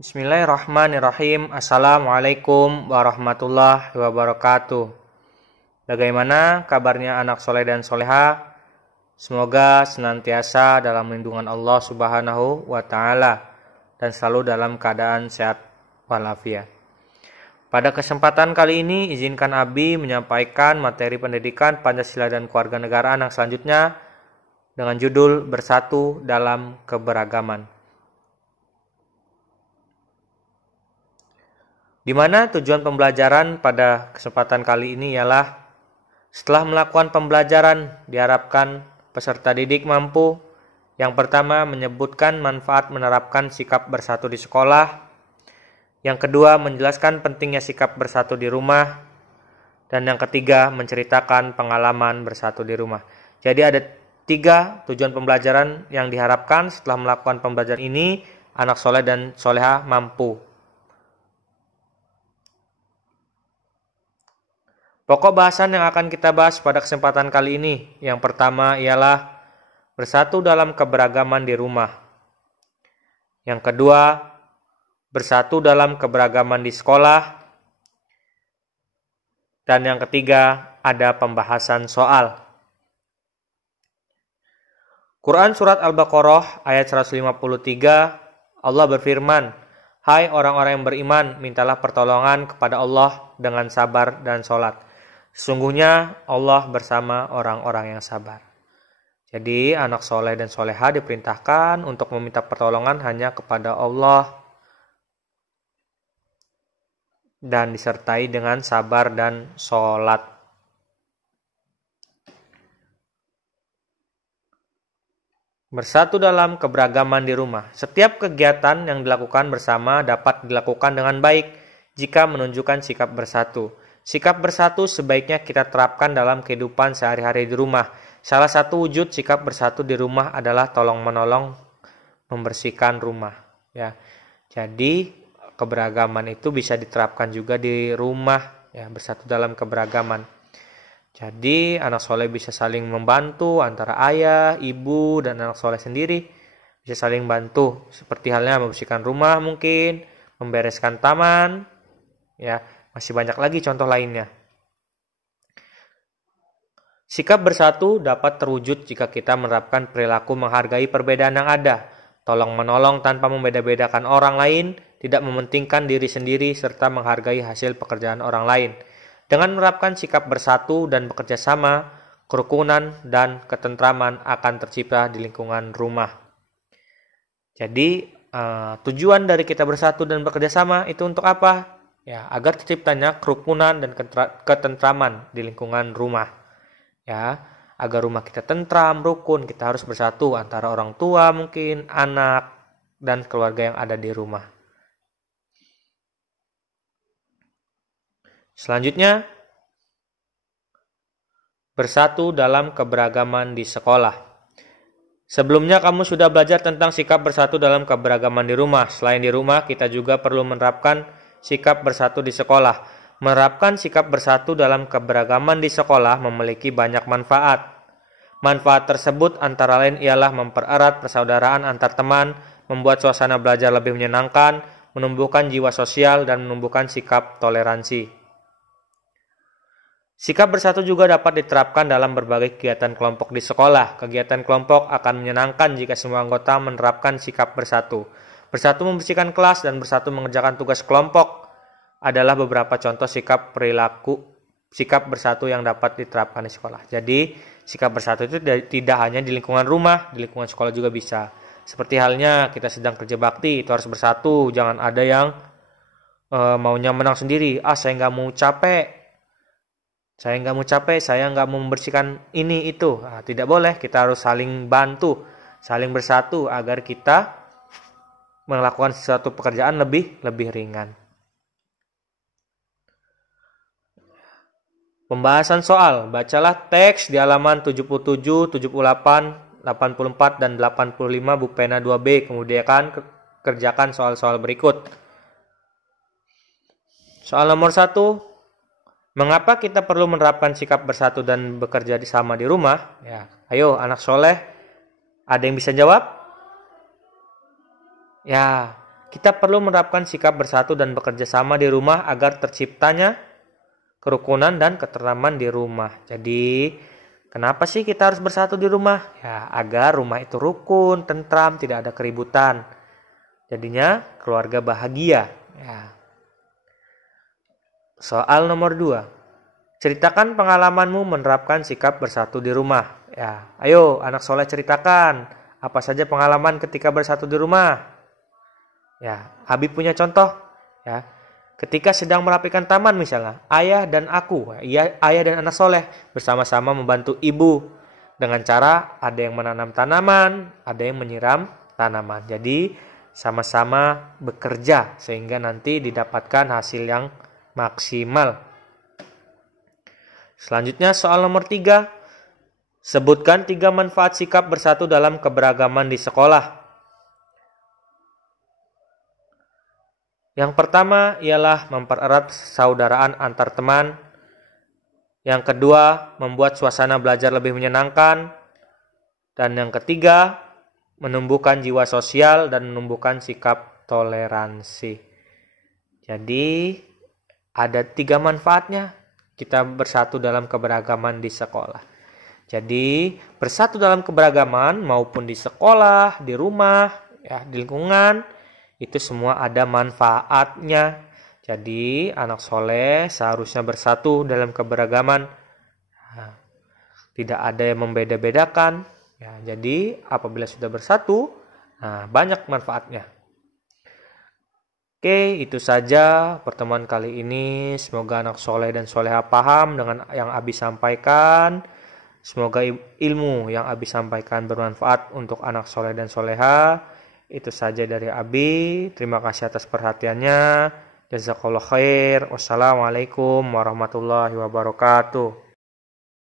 Bismillahirrahmanirrahim. Assalamualaikum warahmatullahi wabarakatuh. Bagaimana kabarnya anak soleh dan soleha? Semoga senantiasa dalam lindungan Allah Subhanahu wa Ta'ala dan selalu dalam keadaan sehat walafiat. Pada kesempatan kali ini, izinkan Abi menyampaikan materi pendidikan Pancasila dan Kewarganegaraan yang selanjutnya dengan judul Bersatu dalam Keberagaman. Di mana tujuan pembelajaran pada kesempatan kali ini ialah setelah melakukan pembelajaran diharapkan peserta didik mampu yang pertama menyebutkan manfaat menerapkan sikap bersatu di sekolah, yang kedua menjelaskan pentingnya sikap bersatu di rumah, dan yang ketiga menceritakan pengalaman bersatu di rumah. Jadi ada 3 tujuan pembelajaran yang diharapkan setelah melakukan pembelajaran ini anak soleh dan soleha mampu. Pokok bahasan yang akan kita bahas pada kesempatan kali ini, yang pertama ialah bersatu dalam keberagaman di rumah. Yang kedua, bersatu dalam keberagaman di sekolah. Dan yang ketiga, ada pembahasan soal. Quran Surat Al-Baqarah ayat 153, Allah berfirman, "Hai orang-orang yang beriman, mintalah pertolongan kepada Allah dengan sabar dan sholat. Sesungguhnya Allah bersama orang-orang yang sabar." Jadi anak soleh dan soleha diperintahkan untuk meminta pertolongan hanya kepada Allah dan disertai dengan sabar dan sholat. Bersatu dalam keberagaman di rumah. Setiap kegiatan yang dilakukan bersama dapat dilakukan dengan baik jika menunjukkan sikap bersatu. Sikap bersatu sebaiknya kita terapkan dalam kehidupan sehari-hari di rumah. Salah satu wujud sikap bersatu di rumah adalah tolong-menolong membersihkan rumah. Ya, jadi keberagaman itu bisa diterapkan juga di rumah. Ya, bersatu dalam keberagaman. Jadi anak soleh bisa saling membantu antara ayah, ibu, dan anak soleh sendiri. Bisa saling bantu. Seperti halnya membersihkan rumah mungkin, membereskan taman. Ya, masih banyak lagi contoh lainnya. Sikap bersatu dapat terwujud jika kita menerapkan perilaku menghargai perbedaan yang ada, tolong-menolong tanpa membeda-bedakan orang lain, tidak mementingkan diri sendiri, serta menghargai hasil pekerjaan orang lain. Dengan menerapkan sikap bersatu dan bekerja sama, kerukunan dan ketentraman akan tercipta di lingkungan rumah. Jadi tujuan dari kita bersatu dan bekerja sama itu untuk apa? Ya, agar terciptanya kerukunan dan ketentraman di lingkungan rumah. Ya, agar rumah kita tentram, rukun, kita harus bersatu antara orang tua mungkin, anak, dan keluarga yang ada di rumah. Selanjutnya, bersatu dalam keberagaman di sekolah. Sebelumnya kamu sudah belajar tentang sikap bersatu dalam keberagaman di rumah. Selain di rumah, kita juga perlu menerapkan sikap bersatu di sekolah. Menerapkan sikap bersatu dalam keberagaman di sekolah memiliki banyak manfaat. Manfaat tersebut antara lain ialah mempererat persaudaraan antar teman, membuat suasana belajar lebih menyenangkan, menumbuhkan jiwa sosial, dan menumbuhkan sikap toleransi. Sikap bersatu juga dapat diterapkan dalam berbagai kegiatan kelompok di sekolah. Kegiatan kelompok akan menyenangkan jika semua anggota menerapkan sikap bersatu. Bersatu membersihkan kelas dan bersatu mengerjakan tugas kelompok adalah beberapa contoh sikap bersatu yang dapat diterapkan di sekolah. Jadi, sikap bersatu itu tidak hanya di lingkungan rumah, di lingkungan sekolah juga bisa. Seperti halnya kita sedang kerja bakti, itu harus bersatu. Jangan ada yang maunya menang sendiri. Saya nggak mau capek. Saya nggak mau membersihkan ini, itu. Tidak boleh, kita harus saling bantu, saling bersatu agar kita melakukan sesuatu pekerjaan lebih ringan. Pembahasan soal. Bacalah teks di halaman 77, 78, 84, dan 85 buku pena 2B. Kemudian kerjakan soal-soal berikut. Soal nomor 1. Mengapa kita perlu menerapkan sikap bersatu dan bekerja sama di rumah? Ya, ayo anak soleh, ada yang bisa jawab? Ya, Kita perlu menerapkan sikap bersatu dan bekerja sama di rumah agar terciptanya kerukunan dan ketentraman di rumah. Jadi, kenapa sih kita harus bersatu di rumah? Ya, agar rumah itu rukun, tentram, tidak ada keributan. Jadinya keluarga bahagia. Ya. Soal nomor 2. Ceritakan pengalamanmu menerapkan sikap bersatu di rumah. Ya, ayo anak soleh ceritakan apa saja pengalaman ketika bersatu di rumah. Ya, Habib punya contoh. Ya, ketika sedang merapikan taman misalnya, ayah dan aku, ayah dan anak soleh bersama-sama membantu ibu dengan cara ada yang menanam tanaman, ada yang menyiram tanaman. Jadi sama-sama bekerja sehingga nanti didapatkan hasil yang maksimal. Selanjutnya soal nomor 3. Sebutkan 3 manfaat sikap bersatu dalam keberagaman di sekolah. Yang pertama ialah mempererat persaudaraan antar teman. Yang kedua, membuat suasana belajar lebih menyenangkan. Dan yang ketiga, menumbuhkan jiwa sosial dan menumbuhkan sikap toleransi. Jadi, ada 3 manfaatnya kita bersatu dalam keberagaman di sekolah. Jadi, bersatu dalam keberagaman maupun di sekolah, di rumah, ya, di lingkungan, itu semua ada manfaatnya. Jadi anak soleh seharusnya bersatu dalam keberagaman. Nah, tidak ada yang membeda-bedakan. Ya, jadi apabila sudah bersatu, banyak manfaatnya. Oke, itu saja pertemuan kali ini. Semoga anak soleh dan soleha paham dengan yang Abi sampaikan. Semoga ilmu yang Abi sampaikan bermanfaat untuk anak soleh dan soleha. Itu saja dari Abi. Terima kasih atas perhatiannya. Jazakallah khair. Wassalamualaikum warahmatullahi wabarakatuh.